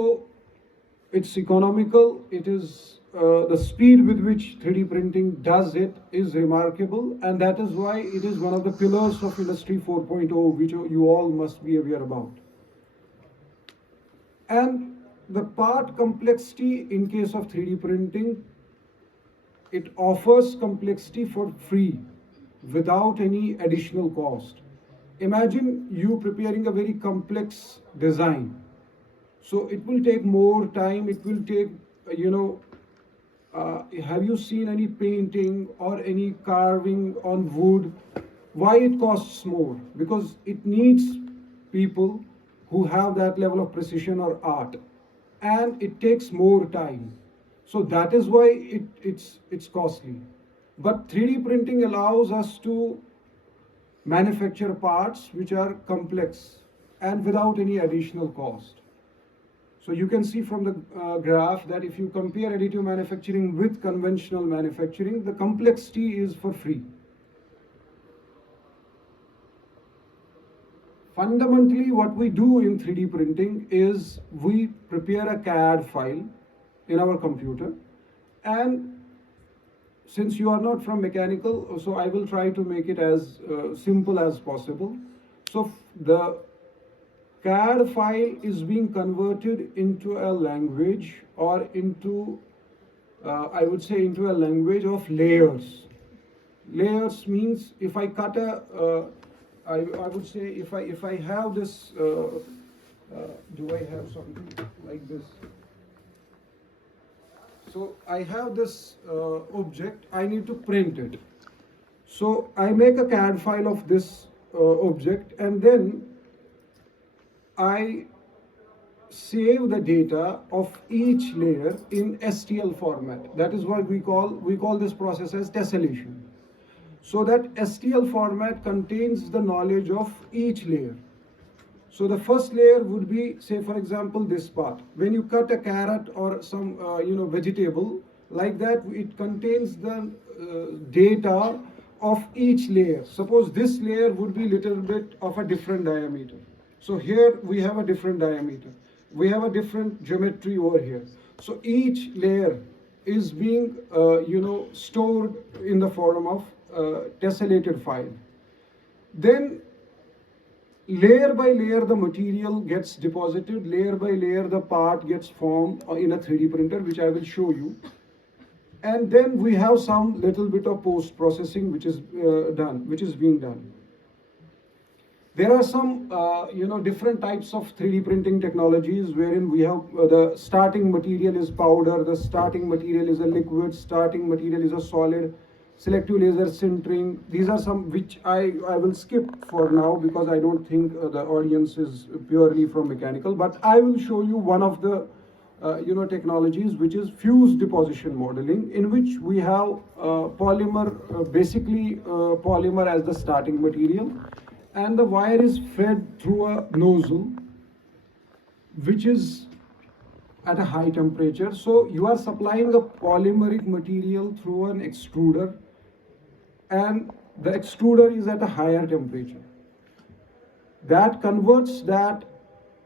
So it's economical, it is the speed with which 3D printing does it is remarkable, and that is why it is one of the pillars of Industry 4.0, which you all must be aware about. And the part complexity in case of 3D printing, it offers complexity for free without any additional cost. Imagine you preparing a very complex design. So it will take more time, it will take, have you seen any painting or any carving on wood? Why it costs more? Because it needs people who have that level of precision or art, and it takes more time. So that is why it's costly. But 3D printing allows us to manufacture parts which are complex and without any additional cost. So you can see from the graph that if you compare additive manufacturing with conventional manufacturing, the complexity is for free. Fundamentally, what we do in 3D printing is we prepare a CAD file in our computer, and since you are not from mechanical, so I will try to make it as simple as possible. So the CAD file is being converted into a language, or into, I would say, into a language of layers. Layers means if I cut I would say if I have this, do I have something like this? So I have this object, I need to print it. So I make a CAD file of this object, and then I save the data of each layer in STL format. That is what we call this process as tessellation. So that STL format contains the knowledge of each layer. So the first layer would be, say for example, this part. When you cut a carrot or some vegetable like that, it contains the data of each layer. Suppose this layer would be little bit of a different diameter. So here we have a different diameter. We have a different geometry over here. So each layer is being stored in the form of tessellated file. Then layer by layer the material gets deposited, layer by layer the part gets formed in a 3D printer, which I will show you. And then we have some little bit of post processing which is being done. There are some different types of 3D printing technologies wherein we have the starting material is powder, the starting material is a liquid, starting material is a solid, selective laser sintering. These are some which I will skip for now because I don't think the audience is purely from mechanical, but I will show you one of the technologies, which is fused deposition modeling, in which we have polymer, basically polymer as the starting material, and the wire is fed through a nozzle which is at a high temperature. So you are supplying a polymeric material through an extruder, and the extruder is at a higher temperature. That converts that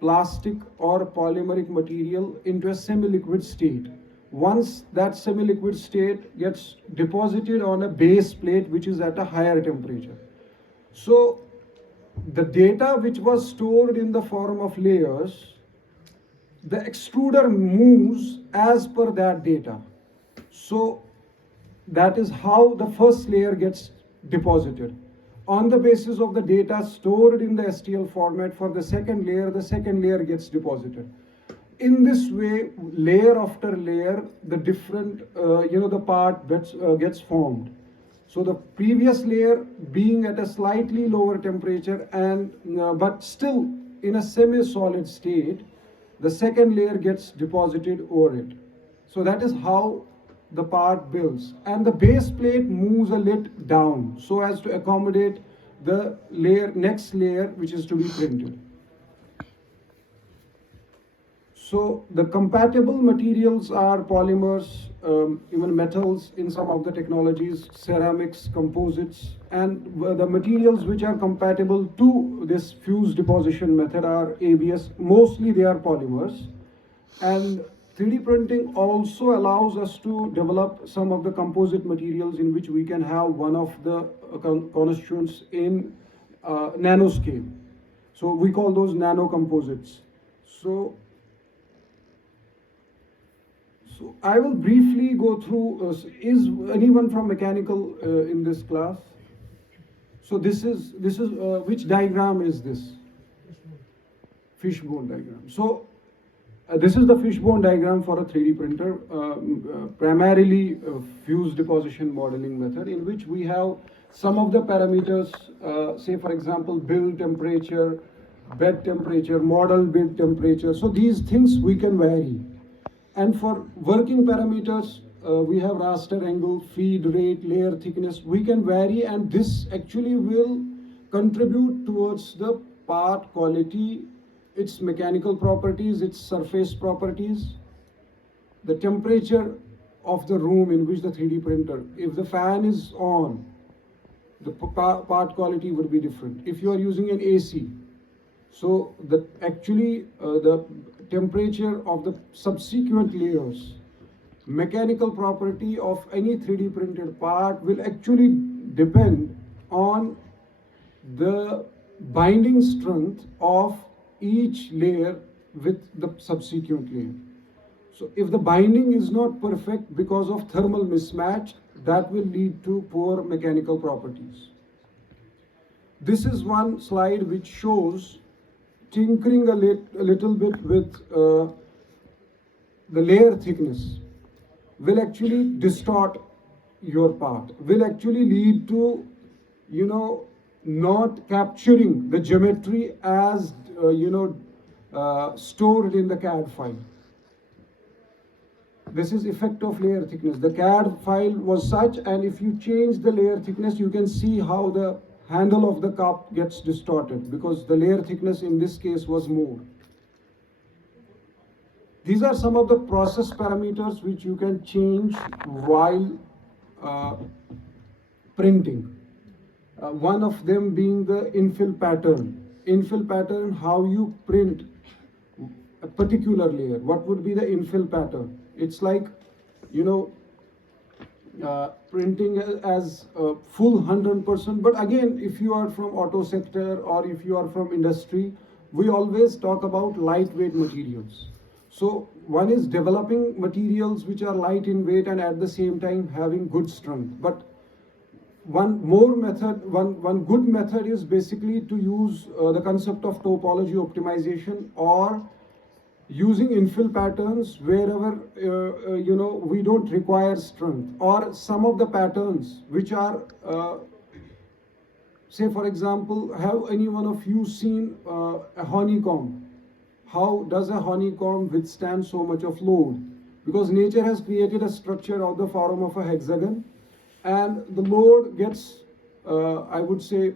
plastic or polymeric material into a semi-liquid state. Once that semi-liquid state gets deposited on a base plate which is at a higher temperature. So the data which was stored in the form of layers, the extruder moves as per that data. So that is how the first layer gets deposited. On the basis of the data stored in the STL format for the second layer gets deposited. In this way, layer after layer, the different, the part gets formed. So the previous layer being at a slightly lower temperature and but still in a semi-solid state, the second layer gets deposited over it. So that is how the part builds, and the base plate moves a little down so as to accommodate the next layer which is to be printed. So the compatible materials are polymers, even metals in some of the technologies, ceramics, composites, and the materials which are compatible to this fused deposition method are ABS. Mostly they are polymers. And 3D printing also allows us to develop some of the composite materials in which we can have one of the constituents in nanoscale. So we call those nano composites. So I will briefly go through, is anyone from mechanical in this class? So this is which diagram is this? Fishbone diagram. So this is the fishbone diagram for a 3D printer, primarily fuse deposition modeling method, in which we have some of the parameters, say for example, build temperature, bed temperature, model bed temperature. So these things we can vary. And for working parameters, we have raster angle, feed rate, layer thickness. We can vary, and this actually will contribute towards the part quality, its mechanical properties, its surface properties, the temperature of the room in which the 3D printer. If the fan is on, the part quality would be different. If you are using an AC, so the temperature of the subsequent layers, mechanical property of any 3D printed part will actually depend on the binding strength of each layer with the subsequent layer. So if the binding is not perfect because of thermal mismatch, that will lead to poor mechanical properties. This is one slide which shows tinkering a little bit with the layer thickness will actually distort your part, will actually lead to, not capturing the geometry as, stored in the CAD file. This is effect of layer thickness. The CAD file was such, and if you change the layer thickness, you can see how the handle of the cup gets distorted because the layer thickness in this case was more. These are some of the process parameters which you can change while printing. One of them being the infill pattern. Infill pattern, how you print a particular layer. What would be the infill pattern? It's like, printing as full 100%. But again, if you are from auto sector or if you are from industry, we always talk about lightweight materials. So one is developing materials which are light in weight and at the same time having good strength. But one good method is basically to use the concept of topology optimization, or using infill patterns wherever we don't require strength, or some of the patterns which are say for example, have any one of you seen a honeycomb? How does a honeycomb withstand so much of load? Because nature has created a structure of the form of a hexagon, and the load gets I would say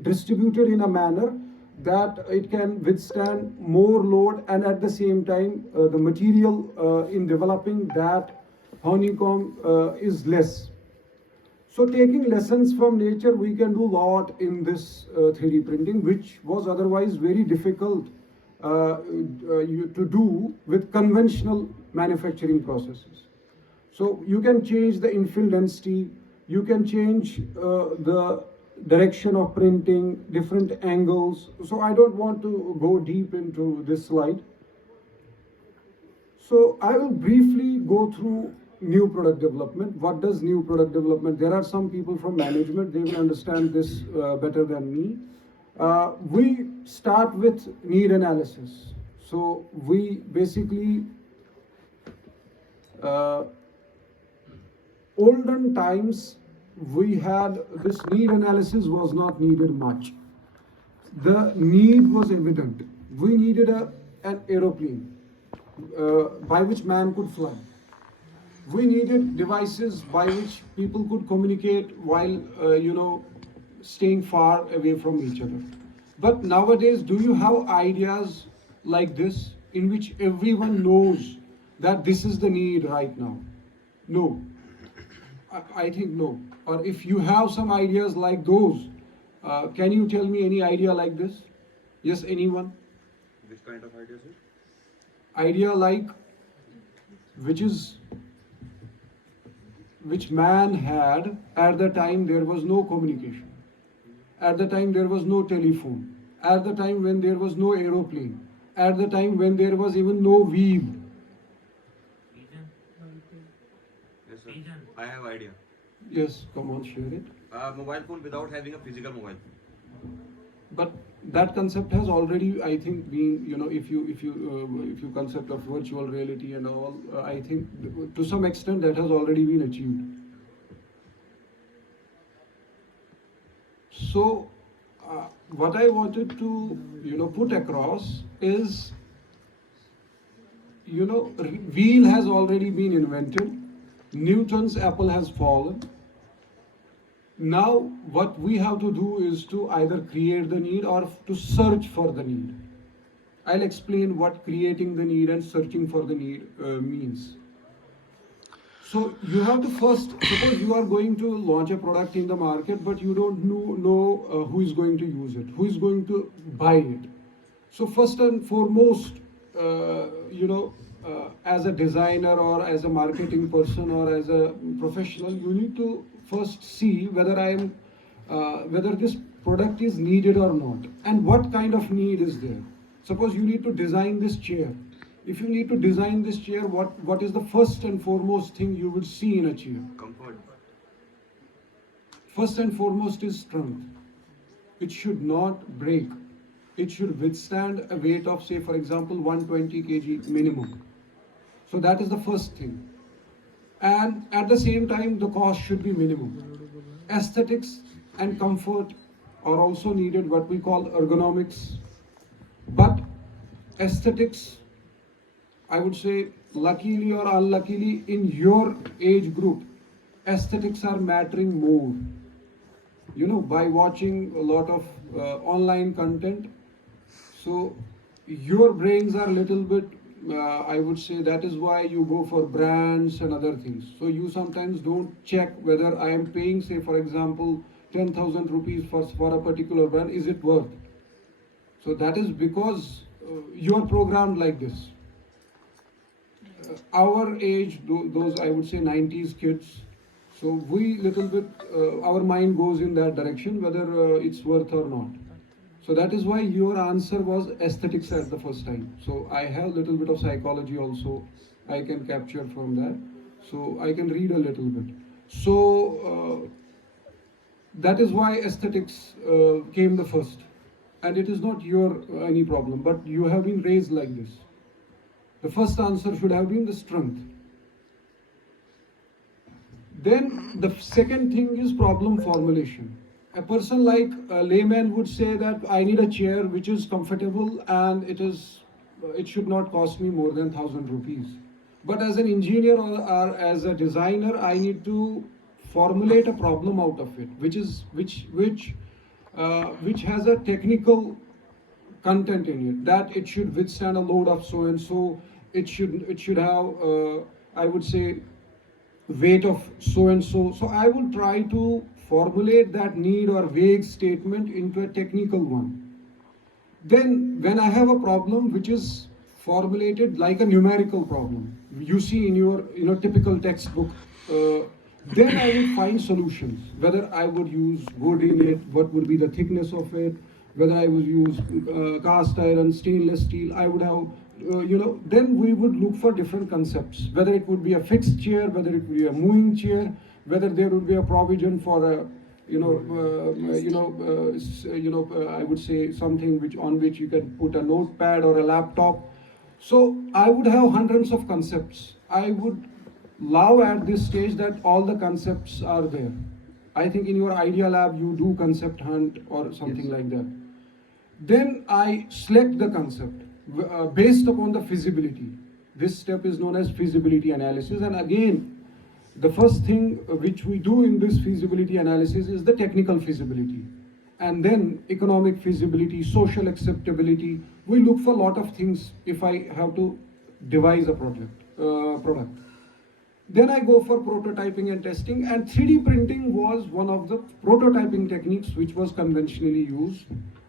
distributed in a manner that it can withstand more load, and at the same time the material in developing that honeycomb is less. So taking lessons from nature, we can do a lot in this 3D printing, which was otherwise very difficult to do with conventional manufacturing processes. So you can change the infill density, you can change the direction of printing, different angles. So I don't want to go deep into this slide. So I will briefly go through new product development. What does new product development? There are some people from management, they will understand this better than me. We start with need analysis. So we basically, olden times, we had this need analysis was not needed much. The need was evident. We needed an aeroplane by which man could fly. We needed devices by which people could communicate while staying far away from each other. But nowadays, do you have ideas like this in which everyone knows that this is the need right now? No. I think no. Or if you have some ideas like those, can you tell me any idea like this? Yes, anyone? Which kind of ideas, sir? idea like which is which man had at the time there was no communication, at the time there was no telephone, at the time when there was no aeroplane, at the time when there was even no wheel. Yes, sir. I have idea. Yes, come on, share it. Mobile phone without having a physical mobile. But that concept has already, I think, been, if you concept of virtual reality and all, I think to some extent that has already been achieved. So, what I wanted to, put across is, wheel has already been invented. Newton's apple has fallen. Now, what we have to do is to either create the need or to search for the need. I'll explain what creating the need and searching for the need means. So you have to first, suppose you are going to launch a product in the market, but you don't know who is going to use it, who is going to buy it. So first and foremost, as a designer or as a marketing person or as a professional, you need to first see whether this product is needed or not, and what kind of need is there. Suppose you need to design this chair. If you need to design this chair, what is the first and foremost thing you would see in a chair? Comfort. First and foremost is strength. It should not break. It should withstand a weight of, say, for example, 120 kg minimum. So that is the first thing. And at the same time, the cost should be minimum. Aesthetics and comfort are also needed, what we call ergonomics. But aesthetics, I would say, luckily or unluckily, in your age group, aesthetics are mattering more. By watching a lot of online content, so your brains are a little bit, I would say, that is why you go for brands and other things. So you sometimes don't check whether I am paying, say, for example, 10,000 rupees for a particular brand, is it worth? So that is because you are programmed like this. Our age, those I would say 90s kids, so we little bit, our mind goes in that direction, whether it's worth or not. So that is why your answer was aesthetics at the first time. So I have a little bit of psychology also, I can capture from that. So I can read a little bit. So that is why aesthetics came the first. And it is not your any problem, but you have been raised like this. The first answer should have been the strength. Then the second thing is problem formulation. A person like a layman would say that I need a chair which is comfortable and it should not cost me more than 1,000 rupees. But as an engineer or as a designer, I need to formulate a problem out of it, which has a technical content in it, that it should withstand a load of so and so, it should have I would say weight of so and so. So I will try to formulate that need or vague statement into a technical one. Then when I have a problem which is formulated like a numerical problem, you see in your typical textbook, then I would find solutions. Whether I would use wood in it, what would be the thickness of it, whether I would use cast iron, stainless steel, I would have, then we would look for different concepts. Whether it would be a fixed chair, whether it would be a moving chair, whether there would be a provision for a, I would say something on which you can put a notepad or a laptop. So I would have hundreds of concepts. I would love at this stage that all the concepts are there. I think in your idea lab you do concept hunt or something like that. Then I select the concept based upon the feasibility. This step is known as feasibility analysis, and again, the first thing which we do in this feasibility analysis is the technical feasibility, and then economic feasibility, social acceptability. We look for a lot of things if I have to devise a product. Then I go for prototyping and testing, and 3D printing was one of the prototyping techniques which was conventionally used.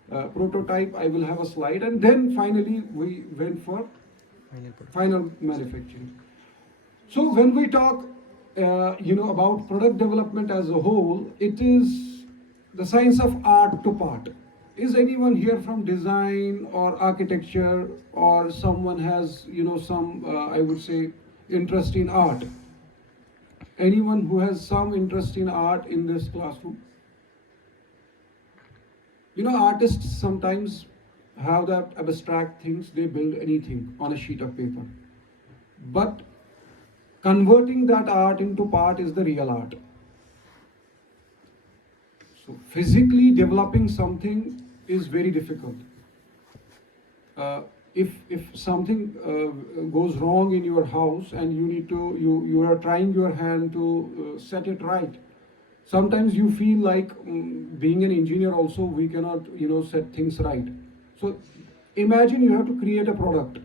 Prototype, I will have a slide, and then finally we went for final manufacturing. So when we talk, about product development as a whole, it is the science of art to part. Is anyone here from design or architecture, or someone has, some, I would say, interest in art? Anyone who has some interest in art in this classroom? Artists sometimes have that abstract things, they build anything on a sheet of paper. But converting that art into part is the real art. So physically developing something is very difficult. If something goes wrong in your house and you are trying your hand to set it right, sometimes you feel like, being an engineer also, we cannot set things right. So imagine you have to create a product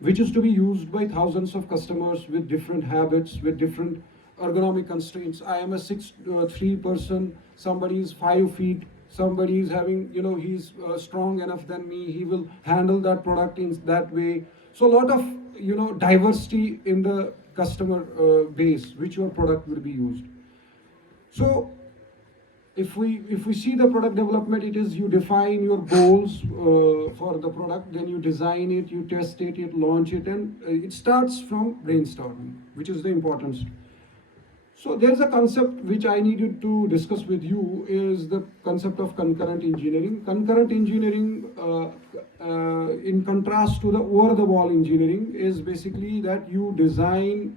which is to be used by thousands of customers with different habits, with different ergonomic constraints. I am a 6'3" person, somebody is 5 feet, somebody is having, he's strong enough than me, he will handle that product in that way. So a lot of, diversity in the customer base, which your product will be used. So if we see the product development, it is you define your goals for the product, then you design it, you test it, you launch it, and it starts from brainstorming, which is the importance. So there's a concept which I needed to discuss with you, is the concept of concurrent engineering. Concurrent engineering, in contrast to the over-the-wall engineering, is basically that you design,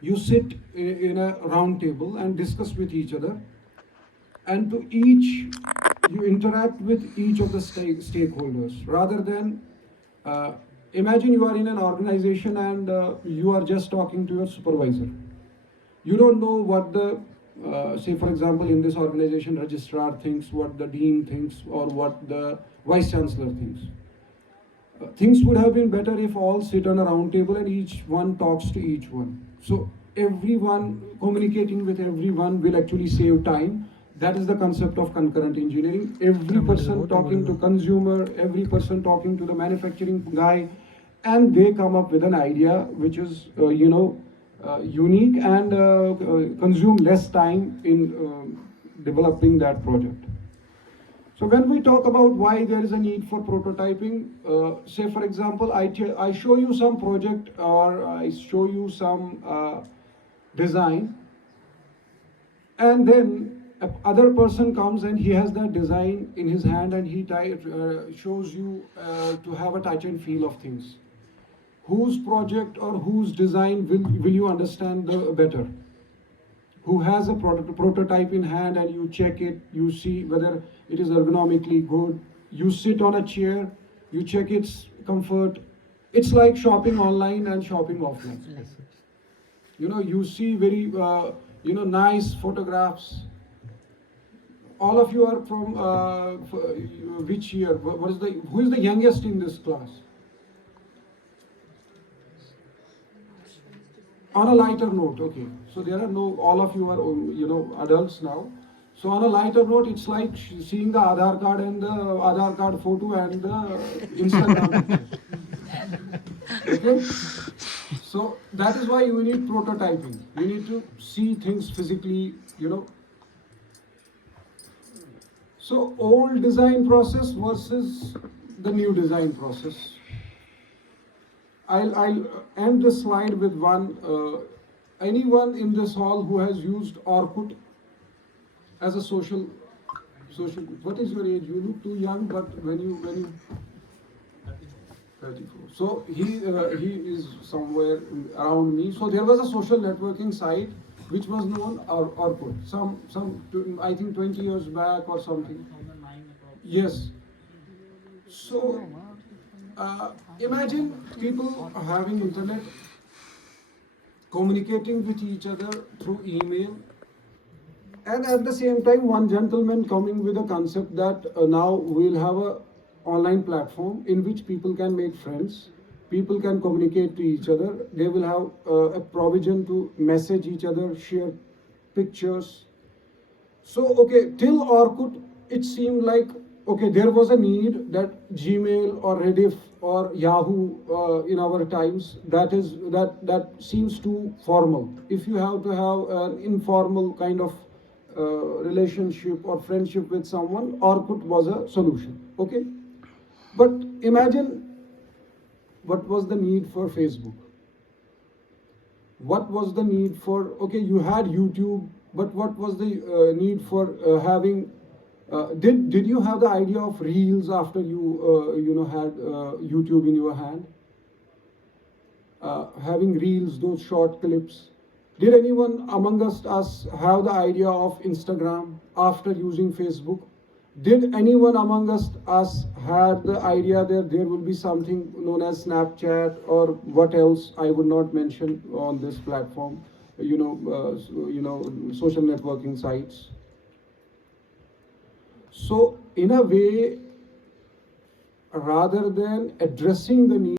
you sit in a round table and discuss with each other, and to each, you interact with each of the stakeholders, rather than, imagine you are in an organization and you are just talking to your supervisor. You don't know what the, say for example, in this organization, registrar thinks, what the dean thinks, or what the vice chancellor thinks. Things would have been better if all sit on a round table and each one talks to each one. So everyone communicating with everyone will actually save time. That is the concept of concurrent engineering. Every person talking to consumer, every person talking to the manufacturing guy, and they come up with an idea which is, unique, and consume less time in developing that project. So when we talk about why there is a need for prototyping, say for example, I show you some project, or I show you some design, and then other person comes and he has that design in his hand, and he shows you to have a touch and feel of things. Whose project or whose design will you understand better? Who has a prototype in hand and you check it, you see whether it is ergonomically good. You sit on a chair, you check its comfort. It's like shopping online and shopping offline. You see very, nice photographs. All of you are from which year? Who is the youngest in this class? On a lighter note, okay. So there are all of you are, adults now. So on a lighter note, it's like seeing the Aadhaar card and the Aadhaar card photo and the Instagram picture. Okay? So that is why you need prototyping. You need to see things physically, So old design process versus the new design process. I'll end this slide with one. Anyone in this hall who has used Orkut as a social? What is your age? You look too young, but when you 34. So he is somewhere around me. So there was a social networking site which was known Orkut. I think 20 years back or something. Yes. So imagine people having internet, communicating with each other through email, and at the same time one gentleman coming with a concept that now we'll have a online platform in which people can make friends, people can communicate to each other, they will have a provision to message each other, share pictures. So okay, till Orkut it seemed like, okay, there was a need that Gmail or Rediff or Yahoo in our times, that seems too formal. If you have to have an informal kind of relationship or friendship with someone, Orkut was a solution. Okay, but imagine what was the need for Facebook. What was the need for, okay, you had YouTube, but what was the need for having did you have the idea of reels after you had YouTube in your hand, having reels, those short clips? Did anyone among us have the idea of Instagram after using Facebook? Did anyone among us had the idea that there will be something known as Snapchat or what else I would not mention on this platform, social networking sites? So in a way, rather than addressing the need